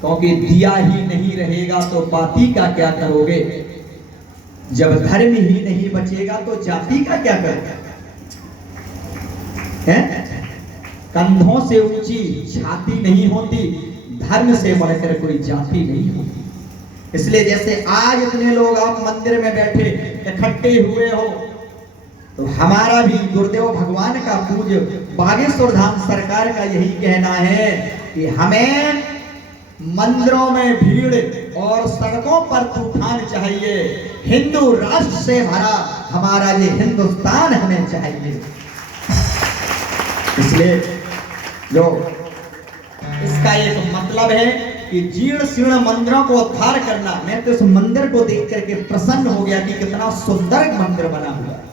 क्योंकि दिया ही नहीं रहेगा तो पाती का क्या करोगे, जब धर्म ही नहीं बचेगा तो जाति का क्या करोगे। कंधों से ऊंची छाती नहीं होती, धर्म से बढ़कर कोई जाति नहीं होती। इसलिए जैसे आज इतने लोग आप मंदिर में बैठे इकट्ठे हुए हो, तो हमारा भी गुरुदेव भगवान का पूज्य बागेश्वर धाम सरकार का यही कहना है कि हमें मंदिरों में भीड़ और सड़कों पर तूफान चाहिए, हिंदू राष्ट्र से भरा हमारा ये हिंदुस्तान हमें चाहिए। इसलिए जो इसका एक मतलब है कि जीर्ण शीर्ण मंदिरों को उद्धार करना। मैं तो इस मंदिर को देख करके प्रसन्न हो गया कि कितना सुंदर मंदिर बना हुआ है।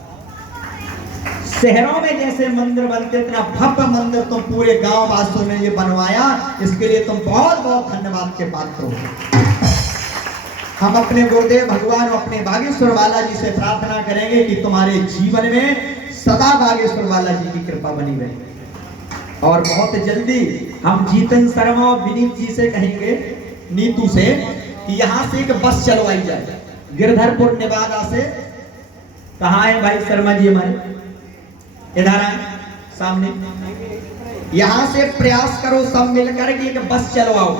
शहरों में जैसे मंदिर बनते इतना भव्य मंदिर तुम पूरे गांव वासियों ने ये बनवाया, इसके लिए तुम बहुत बहुत धन्यवाद के पात्र हो। हम अपने गुरुदेव भगवान और अपने बागेश्वर वाला जी से प्रार्थना करेंगे कि तुम्हारे जीवन में सदा बागेश्वर वाला जी की कृपा बनी रहे। और बहुत जल्दी हम जीतन शर्मा और विनीत जी से कहेंगे, नीतू से, कि यहाँ से एक बस चलवाई जाए गिरधरपुर नेवादा से। कहाँ है भाई शर्मा जी हमारे, इधर आए सामने। यहाँ से प्रयास करो सब मिलकर के एक बस चलवाओ,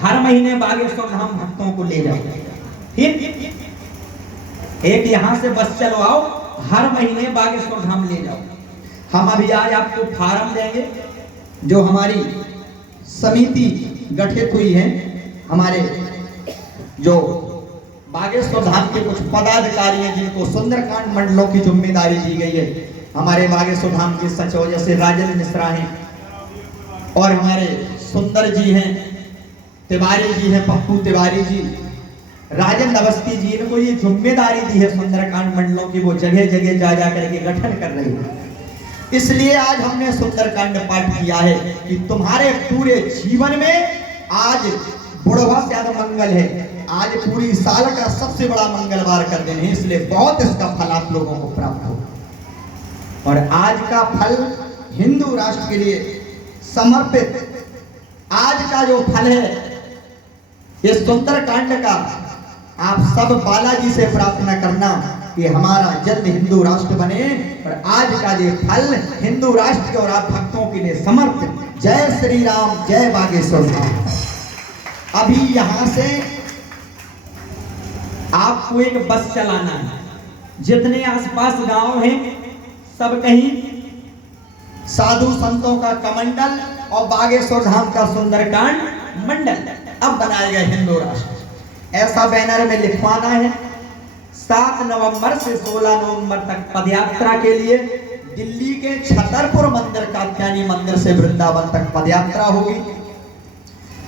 हर महीने बागेश्वर धाम भक्तों को ले जाओ। एक यहाँ से बस चलवाओ, हर महीने बागेश्वर धाम ले जाओ। हम अभी आज आपको फार्म देंगे, जो हमारी समिति गठित हुई है, हमारे जो बागेश्वर धाम के कुछ पदाधिकारी हैं जिनको सुंदरकांड मंडलों की जिम्मेदारी दी गई है। हमारे बागेश्वर धाम के सचिव जैसे राजेंद्र मिश्रा हैं, और हमारे सुंदर जी हैं, तिवारी जी हैं, पप्पू तिवारी जी, राजेंद्र अवस्थी जी, इनको ये जिम्मेदारी दी है सुंदरकांड मंडलों की, वो जगह जगह जा जा करके गठन कर रही है। इसलिए आज हमने सुंदरकांड पाठ किया है कि तुम्हारे पूरे जीवन में आज बुढ़वा से ज्यादा मंगल है, आज पूरी साल का सबसे बड़ा मंगलवार का दिन है, इसलिए बहुत इसका फल आप लोगों को प्राप्त हो। और आज का फल हिंदू राष्ट्र के लिए समर्पित आज का जो फल है इस सुंदरकांड का, आप सब बालाजी से प्रार्थना करना कि हमारा जल्द हिंदू राष्ट्र बने, और आज का ये फल हिंदू राष्ट्र के और आप भक्तों के लिए समर्पित। जय श्री राम, जय बागेश्वर धाम। अभी यहां से आपको एक बस चलाना है, जितने आसपास गांव हैं सब कहीं साधु संतों का कमंडल और बागेश्वर धाम का सुंदरकांड मंडल अब बनाए गए हिंदू राष्ट्र। ऐसा बैनर में लिखवाना है। 7 नवंबर से 16 नवंबर तक पदयात्रा के लिए दिल्ली के छतरपुर मंदिर, कात्यायनी मंदिर से वृंदावन तक पदयात्रा होगी,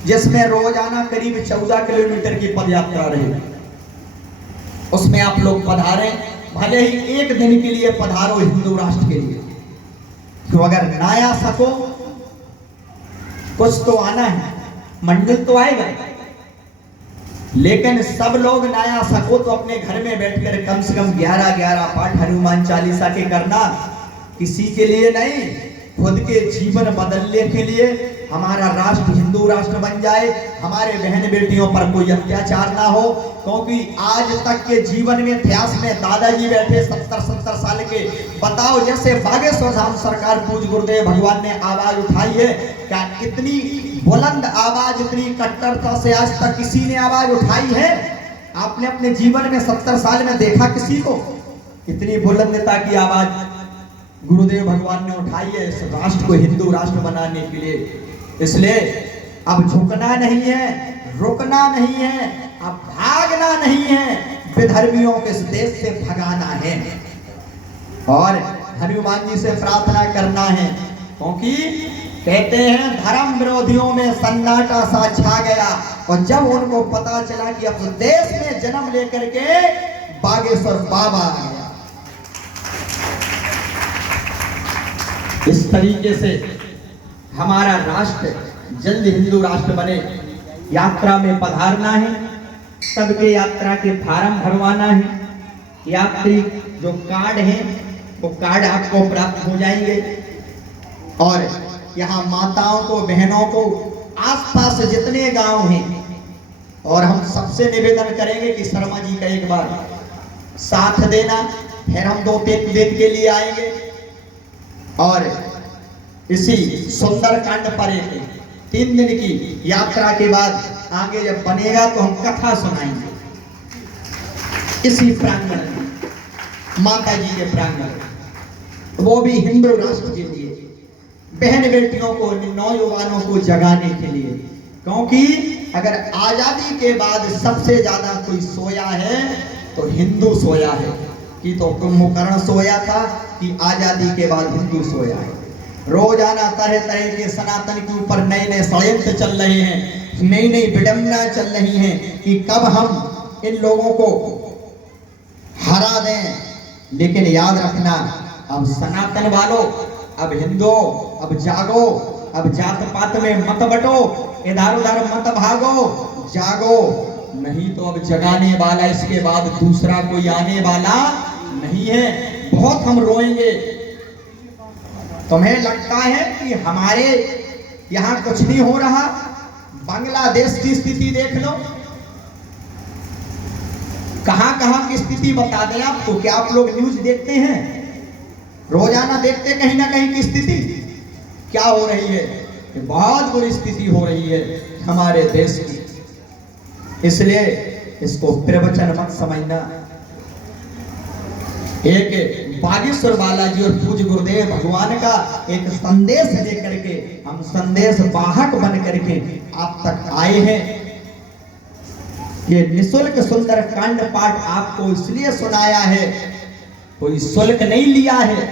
जिसमें रोजाना करीब 14 किलोमीटर की पदयात्रा रहेगी। उसमें आप लोग पधारें, भले ही एक दिन के लिए पधारो हिंदू राष्ट्र के लिए। तो अगर ना आ सको, कुछ तो आना है, मंडल तो आएगा, लेकिन सब लोग ना आ सको तो अपने घर में बैठकर कम से कम 11-11 पाठ हनुमान चालीसा के करना। किसी के लिए नहीं, खुद के जीवन बदलने के लिए, हमारा राष्ट्र हिंदू राष्ट्र बन जाए, हमारे बहन बेटियों पर कोई अत्याचार ना हो। क्योंकि आज तक के जीवन में इतिहास में दादाजी बैठे 70-70 साल के, बताओ जैसे बागेश्वर धाम सरकार पूज्य गुरुदेव भगवान ने आवाज उठाई है, क्या इतनी बुलंद आवाज, इतनी कट्टरता से आज तक किसी ने आवाज उठाई है? आपने अपने जीवन में 70 साल में देखा किसी को इतनी बुलंदता की आवाज गुरुदेव भगवान ने उठाई है इस राष्ट्र को हिंदू राष्ट्र बनाने के लिए। इसलिए अब झुकना नहीं है, रुकना नहीं है, अब भागना नहीं है, विधर्मियों को इस देश से भगाना है और हनुमान जी से प्रार्थना करना है। क्योंकि कहते हैं धर्म विरोधियों में सन्नाटा सा छा गया, और जब उनको पता चला कि अब देश में जन्म लेकर के बागेश्वर बाबा आ गया। इस तरीके से हमारा राष्ट्र जल्द हिंदू राष्ट्र बने, यात्रा में पधारना है, सबके यात्रा के फार्म भरवाना है। यात्री जो कार्ड है वो कार्ड आपको प्राप्त हो जाएंगे, और यहाँ माताओं को, बहनों को आसपास जितने गांव हैं, और हम सबसे निवेदन करेंगे कि शर्मा जी का एक बार साथ देना। फिर हम 2-3 दिन के लिए आएंगे और इसी सुंदरकांड पर एक 3 दिन की यात्रा के बाद आगे जब बनेगा तो हम कथा सुनाएंगे इसी प्रांगण में, माता जी के प्रांगण, वो भी हिंदू राष्ट्र के लिए, बहन बेटियों को, नौजवानों को जगाने के लिए। क्योंकि अगर आजादी के बाद सबसे ज्यादा कोई सोया है तो हिंदू सोया है। कि तो कुंभकर्ण सोया था कि आजादी के बाद हिंदू सोया है। रोजाना तरह तरह के सनातन के ऊपर नए नए षड्यंत्र चल रहे हैं, नई नई विडंबना चल रही हैं कि कब हम इन लोगों को हरा दें। लेकिन याद रखना, अब सनातन वालों, अब हिंदुओं, अब जागो, अब जात पात में मत बटो, इधर उधर मत भागो, जागो, नहीं तो अब जगाने वाला इसके बाद दूसरा कोई आने वाला नहीं है। बहुत हम रोएंगे। तुम्हें लगता है कि हमारे यहाँ कुछ नहीं हो रहा? बांग्लादेश की स्थिति देख लो, कहां की स्थिति बता दें आपको। क्या आप लोग न्यूज देखते हैं? रोजाना देखते कहीं ना कहीं की स्थिति क्या हो रही है? कि बहुत बुरी स्थिति हो रही है हमारे देश की। इसलिए इसको प्रवचन मत समझना। एक बागेश्वर बालाजी और पूज्य गुरुदेव भगवान का एक संदेश लेकर के हम संदेश वाहक बन करके आप तक आए हैं। ये निःशुल्क सुंदरकांड पाठ आपको इसलिए सुनाया है, कोई शुल्क नहीं लिया है।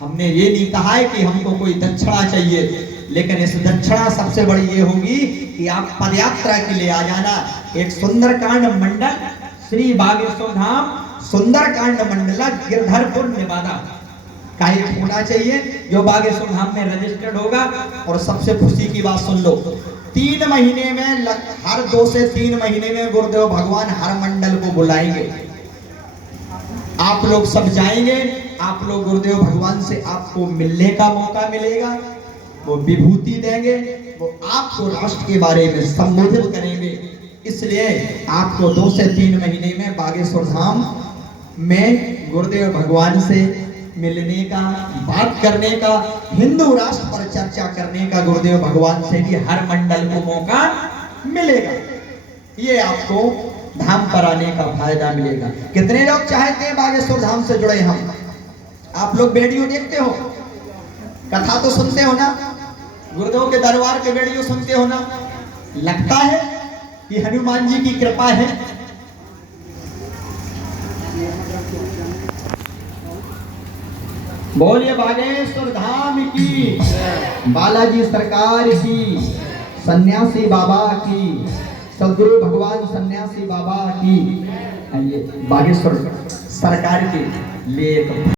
हमने ये नहीं कहा है कि हमको कोई दक्षिणा चाहिए, लेकिन इस दक्षिणा सबसे बड़ी ये होगी कि आप पदयात्रा के लिए आ जाना। एक सुंदरकांड मंडल श्री बागेश्वर धाम सुंदरकांड मंडला गिरधरपुर नेवादा का एक होना चाहिए जो बागेश्वर धाम में रजिस्टर्ड होगा। और सबसे खुशी की बात सुन लो, 3 महीने में, हर 2 से 3 महीने में गुरुदेव भगवान हर मंडल को बुलाएंगे। आप लोग सब जाएंगे, आप लोग गुरुदेव भगवान से आपको मिलने का मौका मिलेगा। वो विभूति देंगे, वो आपको राष्ट्र के बारे में संबोधित करेंगे। इसलिए आपको 2 से 3 महीने में बागेश्वर धाम में गुरुदेव भगवान से मिलने का, बात करने का, हिंदू राष्ट्र पर चर्चा करने का गुरुदेव भगवान से भी हर मंडल को मौका मिलेगा। ये आपको धाम पर आने का फायदा मिलेगा। कितने लोग चाहते हैं बागेश्वर धाम से जुड़े? हम आप लोग वीडियो देखते हो, कथा तो सुनते हो ना, गुरुदेव के दरबार के वीडियो सुनते हो ना। लगता है कि हनुमान जी की कृपा है। बोलिए बागेश्वर धाम की, बालाजी सरकार की, सन्यासी बाबा की, सदगुरु भगवान सन्यासी बाबा की। बागेश्वर सरकार के लिए